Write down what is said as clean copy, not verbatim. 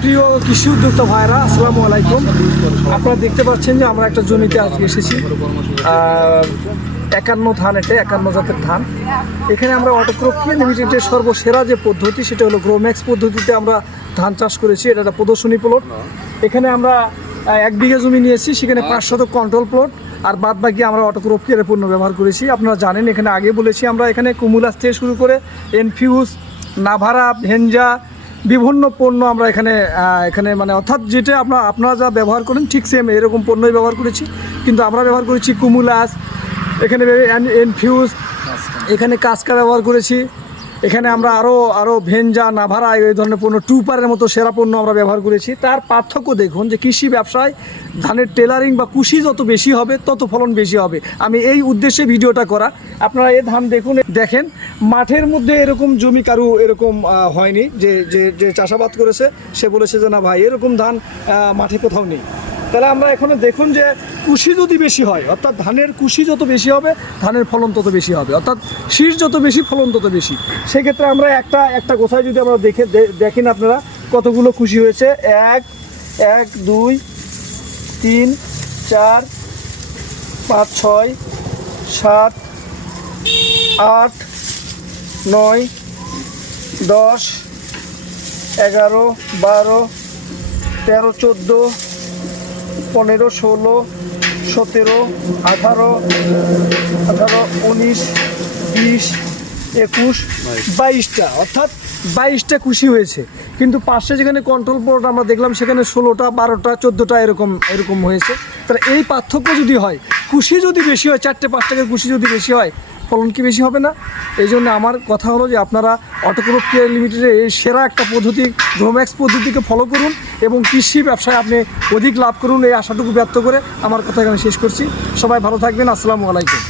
প্রিয় কৃষি উদ্যোক্তা ভাইরা, আসসালামু আলাইকুম। আপনারা দেখতে পাচ্ছেন যে আমরা একটা জমিতে আজকে এসেছি। 51 ধান, এটা 51 জাতের ধান। এখানে আমরা অটোক্রপ লিমিটেডের সর্বসেরা যে পদ্ধতি, সেটা হলো গ্রোম্যাক্স পদ্ধতিতে আমরা ধান চাষ করেছি। এটা একটা প্রদর্শনী প্লট। এখানে আমরা 1 বিঘা জমি নিয়েছি, সেখানে 500 কন্ট্রোল প্লট, আর বাদ বাকি আমরা অটোক্রপ কেয়ারের পণ্য ব্যবহার করেছি। আপনারা জানেন, এখানে আগে বলেছি আমরা এখানে কুমুলাস থেকে শুরু করে এনফিউজ, নাভারা, ভেঞ্জা, বিভিন্ন পণ্য আমরা এখানে মানে অর্থাৎ যেটা আপনারা যা ব্যবহার করেন ঠিক সেম এরকম পণ্যই ব্যবহার করেছি। কিন্তু আমরা ব্যবহার করেছি কুমুলাস, এখানে এনফিউজ, এখানে কাস্কা ব্যবহার করেছি। এখানে আমরা আরও ভেঞ্জা, নাভারা এই ধরনের পণ্য, টুপারের মতো সেরা পণ্য আমরা ব্যবহার করেছি। তার পার্থক্য দেখুন যে কৃষি ব্যবসায় ধানের টেলারিং বা কুশি যত বেশি হবে তত ফলন বেশি হবে। আমি এই উদ্দেশ্যে ভিডিওটা করা। আপনারা এই ধান দেখেন মাঠের মধ্যে এরকম জমি কারু এরকম হয়নি। যে চাষাবাদ করেছে সে বলেছে যে না ভাই, এরকম ধান মাঠে কোথাও নেই। তাহলে আমরা এখানে দেখুন যে কুশি যদি বেশি হয়, অর্থাৎ ধানের কুশি যত বেশি হবে ধানের ফলন তত বেশি হবে, অর্থাৎ শীষ যত বেশি ফলন তত বেশি। সেক্ষেত্রে আমরা একটা গোছায় যদি আমরা দেখেন আপনারা কতগুলো কুশি হয়েছে। 1 1 2 3 4 5 6 7 8 9 10 11 12 13 14 15 16 17 18 19 20 21 22টা, অর্থাৎ 22টা কুশি হয়েছে। কিন্তু পাশে যেখানে কন্ট্রোল প্লট আমরা দেখলাম সেখানে 16টা 12টা 14টা এরকম হয়েছে। তাহলে এই পার্থক্য যদি হয়, কুশি যদি বেশি হয়, 4টে 5টাকে কুশি যদি বেশি হয়, ফলন কি বেশি হবে না? এই জন্য আমার কথা হলো যে আপনারা অটোক্রপ কেয়ার লিমিটেডের এই সেরা একটা পদ্ধতি গ্রোম্যাক্স পদ্ধতিকে ফলো করুন এবং কৃষি ব্যবসায় আপনি অধিক লাভ করুন। এই আশাটুকু ব্যক্ত করে আমার কথা এখানে শেষ করছি। সবাই ভালো থাকবেন। আসসালামু আলাইকুম।